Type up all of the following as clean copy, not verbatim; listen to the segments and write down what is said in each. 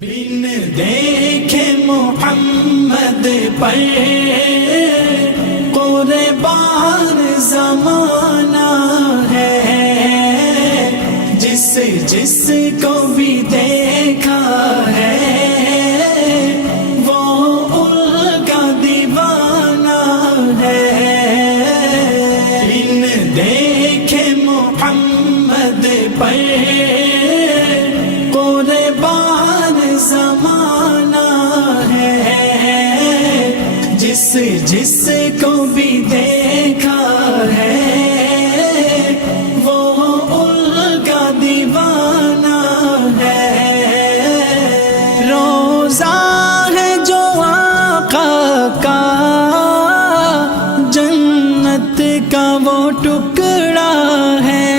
بن دیکھے محمد پر قربان زمانہ ہے، جس کو بھی دیکھا ہے وہ ان کا دیوانہ ہے۔ بن دیکھے محمد پر قربان زمانہ ہے، جس کو بھی دیکھا ہے وہ ان کا دیوانہ ہے۔ روزہ ہے جو آقا کا، جنت کا وہ ٹکڑا ہے۔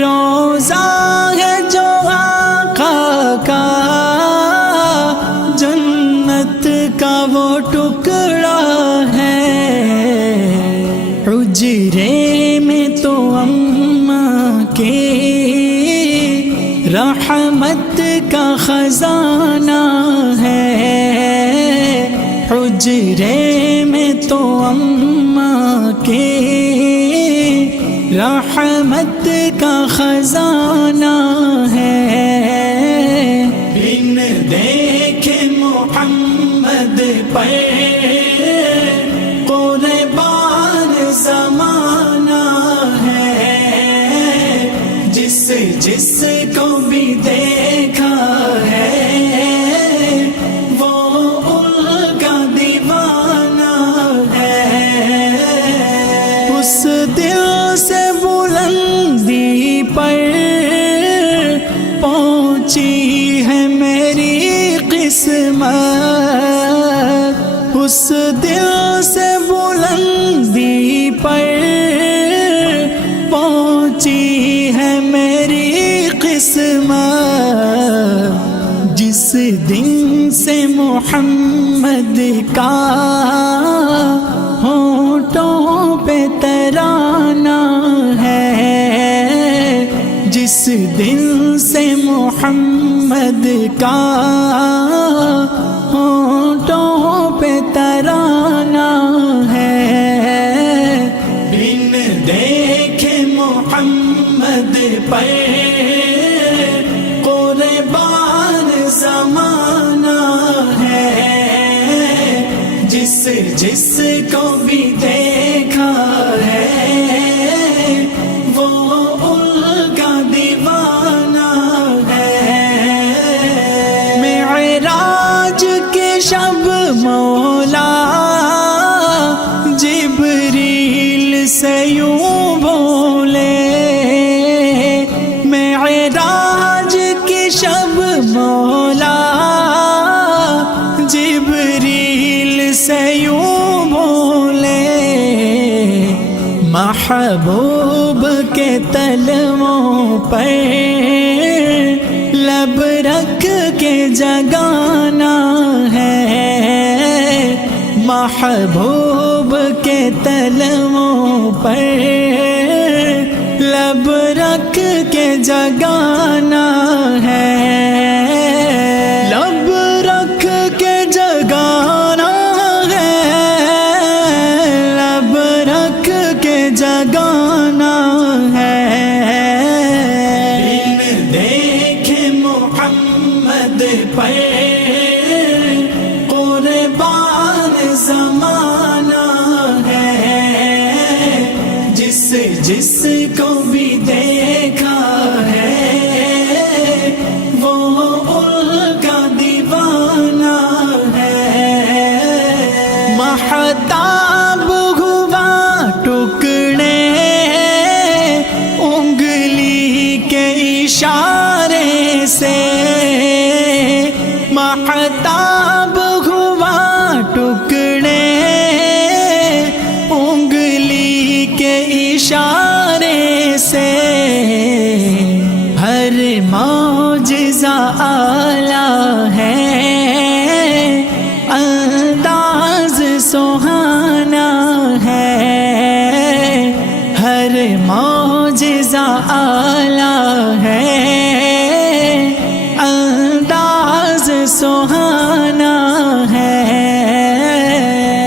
روزہ ہے جو آقا کا، جنت کا وہ ٹکڑا ہے۔ حجرے میں تو اماں کے رحمت کا خزانہ ہے۔ حجرے میں تو اماں کے رحمت کا خزانہ ہے۔ بن دیکھے محمد پر قربان زمانہ ہے، جس کو بھی دیکھا ہے وہ ان کا دیوانہ ہے۔ اس دل سے بلندی پر پہنچی ہے میری قسمت، اس دل سے بلندی پر پہنچی ہے میری قسمت، جس دن سے محمد کا ہونٹوں پہ ترانہ ہے، جس دن سے محمد کا ہونٹوں پہ ترانہ ہے۔ بن دیکھے محمد پر قربان زمانہ ہے، جس کو بھی دیکھا ہے وہ ان کا دیوانہ ہے۔ معراج کے شب مولا جبریل سے یوں بولے، معراج کے شب مولا جبریل سے یوں بولے، محبوب کے تلووں پر لب رکھ کے جگانا ہے، محبوب کے تلووں پر لب رکھ کے جگانا ہے۔ لب رکھ کے جگانا ہے، لب رکھ کے جگانا ہے۔ بن دیکھے محمد پر قربان زمانہ ہے، جس کو بھی دیکھا ہے وہ ان کا دیوانہ ہے۔ مہتاب ہوا ٹکڑے انگلی کے اشارے سے، مہتاب ہوا ٹکڑے انگلی کے اشارے سے، ہر معجزہ اعلیٰ ہے، انداز سہانا ہے، ہر معجزہ اعلیٰ ہے، سہانا ہے،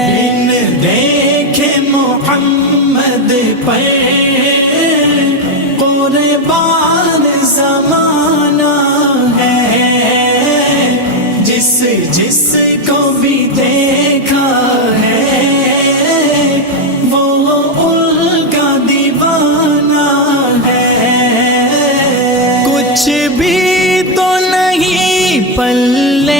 بن دیکھے محمد پر قربان زمانہ ہے، جس جس کو بھی دیکھا ہے وہ ان کا دیوانہ ہے، کچھ بھی تو نہیں پلے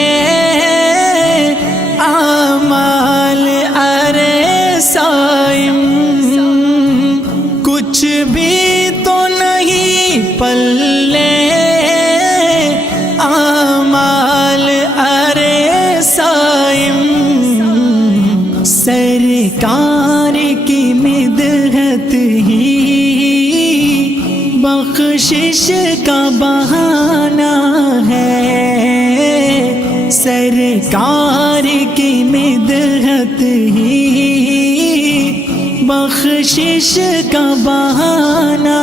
اعمال ارے صائم، کچھ بھی تو نہیں پلے اعمال ارے صائم، سرکار کی مدحت ہی بخشش کا بہانہ ہے، سرکار کی مدحت ہی بخشش کا بہانہ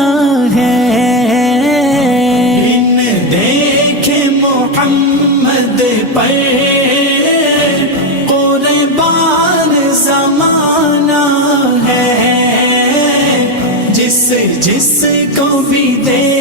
ہے، بن دیکھے محمد پر قربان زمانہ ہے، جس جس کو بھی دیکھا